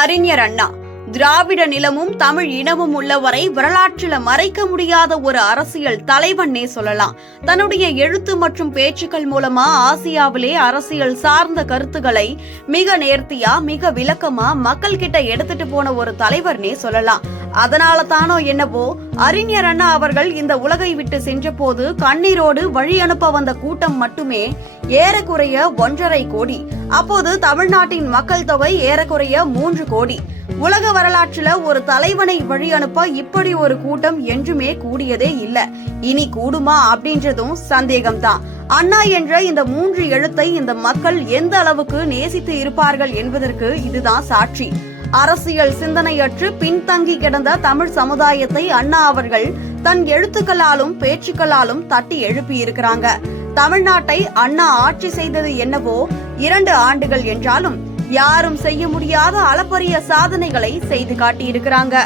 அறிஞர் அண்ணா. திராவிட நிலமும் தமிழ் இனமும் உள்ளவரை வரலாற்றில மறைக்க முடியாத ஒரு அரசியல் தலைவன்னே சொல்லலாம். தன்னுடைய எழுத்து மற்றும் பேச்சுக்கள் மூலமா ஆசியாவிலே அரசியல் சார்ந்த கருத்துக்களை மிக நேர்த்தியா மிக விளக்கமா மக்கள் கிட்ட எடுத்துட்டு போன ஒரு தலைவர்னே சொல்லலாம். அதனால தானோ என்னவோ அறிஞர் அண்ணா அவர்கள் இந்த உலகை விட்டு சென்றபோது கண்ணீரோடு வழி அனுப்ப வந்த கூட்டம் மட்டுமே ஏறக்குறைய ஒன்றரை கோடி. அப்போது தமிழ்நாட்டின் மக்கள் தொகை ஏறக்குறைய மூன்று கோடி. உலக வரலாற்றுல ஒரு தலைவனை வழி அனுப்ப இப்படி ஒரு கூட்டம் என்றுமே கூடியதே இல்ல. இனி கூடுமா அப்படின்றதும் சந்தேகம்தான். அண்ணா என்ற இந்த மூன்று எழுத்தை இந்த மக்கள் எந்த அளவுக்கு நேசித்து இருப்பார்கள் என்பதற்கு இதுதான் சாட்சி. அரசியல் சிந்தனையற்று பின்தங்கி கிடந்த தமிழ் சமுதாயத்தை அண்ணா அவர்கள் தன் எழுத்துக்களாலும் பேச்சுக்களாலும் தட்டி எழுப்பி இருக்கிறாங்க தமிழ்நாட்டை அண்ணா ஆட்சி செய்தது என்னவோ இரண்டு ஆண்டுகள் என்றாலும் யாரும் செய்ய முடியாத அளப்பரிய சாதனைகளை செய்து காட்டியிருக்கிறாங்க.